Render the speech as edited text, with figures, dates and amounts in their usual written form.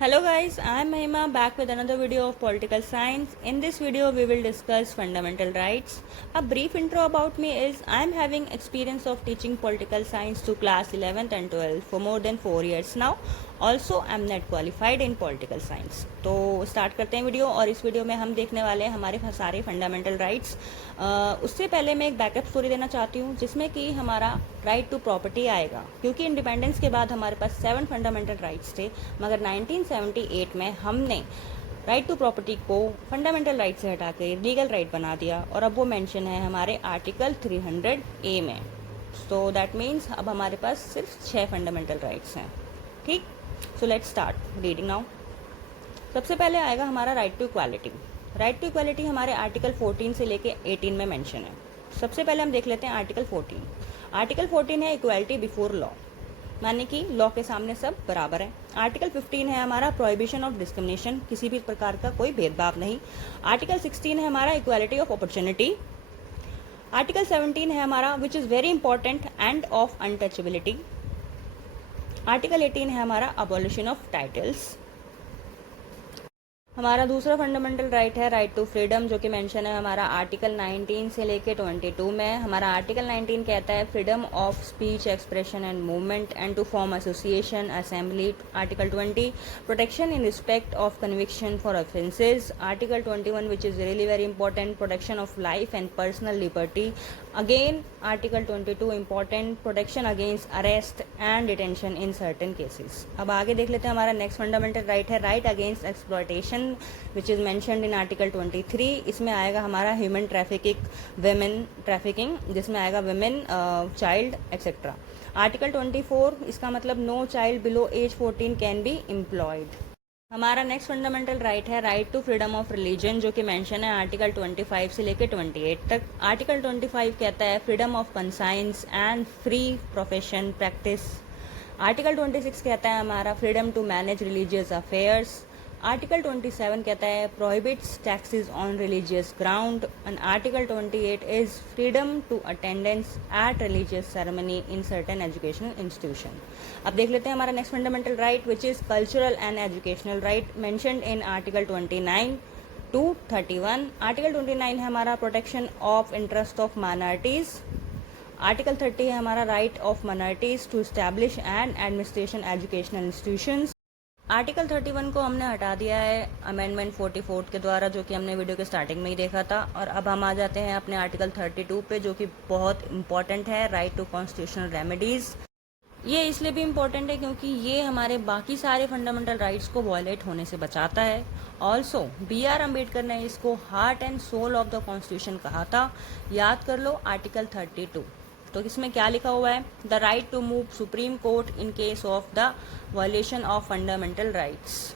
Hello guys, I am Mahima back with another video of political science. In this video we will discuss fundamental rights. A brief intro about me is I am having experience of teaching political science to class 11th and 12th for more than 4 years now. Also I am net qualified in political science. तो start करते हैं video और इस video में हम देखने वाले हैं हमारे सारे फंडामेंटल राइट्स। उससे पहले मैं एक बैकअप स्टोरी देना चाहती हूँ जिसमें कि हमारा राइट टू प्रॉपर्टी आएगा, क्योंकि इंडिपेंडेंस के बाद हमारे पास 7 फंडामेंटल राइट्स थे, मगर 1978 में हमने राइट टू प्रॉपर्टी को फंडामेंटल राइट से हटा के लीगल राइट बना दिया और अब वो मेंशन है हमारे आर्टिकल 300A में। सो दैट मीन्स अब हमारे पास सिर्फ 6 फंडामेंटल राइट्स हैं। ठीक, so let's start reading now. सबसे पहले आएगा हमारा right to equality. Right to equality हमारे आर्टिकल 14 से लेके 18 में मेंशन है। सबसे पहले हम देख लेते हैं आर्टिकल 14। आर्टिकल 14 है इक्वालिटी बिफोर लॉ, माने कि लॉ के सामने सब बराबर है। आर्टिकल 15 है हमारा प्रोहिबिशन ऑफ डिस्क्रिमिनेशन, किसी भी प्रकार का कोई भेदभाव नहीं। आर्टिकल 16 है हमारा इक्वालिटी ऑफ अपॉर्चुनिटी। आर्टिकल 17 है हमारा which is very important end of untouchability. Article 18 है हमारा अबॉलिशन ऑफ टाइटल्स। हमारा दूसरा फंडामेंटल राइट है राइट टू फ्रीडम, जो कि मेंशन है हमारा आर्टिकल 19 से लेके 22 में। हमारा आर्टिकल 19 कहता है freedom of speech, expression and movement and to form association, assembly. Article 20 protection in respect of conviction for offences. Article 21 which is really very important, protection of life and personal liberty. Again article 22 important, protection against arrest and detention in certain cases. अब आगे देख लेते हैं हमारा next fundamental right है right against exploitation which is mentioned in article 23। इसमें आएगा हमारा ह्यूमन ट्रैफिकिंग, वेमेन ट्रैफिकिंग, जिसमें आएगा वेमेन, चाइल्ड एक्सेट्रा। आर्टिकल 24 इसका मतलब no child below age 14 can be employed. हमारा नेक्स्ट फंडामेंटल राइट है right to freedom of religion, जो कि मेंशन है आर्टिकल 25 से लेकर 28 तक। आर्टिकल 25 कहता है freedom of conscience and free profession practice. Article 26 कहता है हमारा freedom to manage religious affairs. Article 27 कहता है prohibits taxes on religious ground. And article 28 is freedom to attendance at religious ceremony in certain educational institution. अब देख लेते हैं हमारा next fundamental right which is cultural and educational right, mentioned in article 29 to 31। Article 29 है हमारा protection of interest of minorities. Article 30 है हमारा right of minorities to establish and administration educational institutions. Article 31 को हमने हटा दिया है अमेंडमेंट 44 के द्वारा, जो कि हमने वीडियो के स्टार्टिंग में ही देखा था। और अब हम आ जाते हैं अपने आर्टिकल 32 पे, जो कि बहुत इंपॉर्टेंट है राइट टू कॉन्स्टिट्यूशनल रेमेडीज़। ये इसलिए भी इम्पोर्टेंट है क्योंकि ये हमारे बाकी सारे फंडामेंटल राइट्स को वॉयलेट होने से बचाता है। ऑल्सो BR अम्बेडकर ने इसको heart and soul of the constitution कहा था। याद कर लो आर्टिकल 32। तो इसमें क्या लिखा हुआ है, the right to move supreme court in case of the violation of fundamental rights.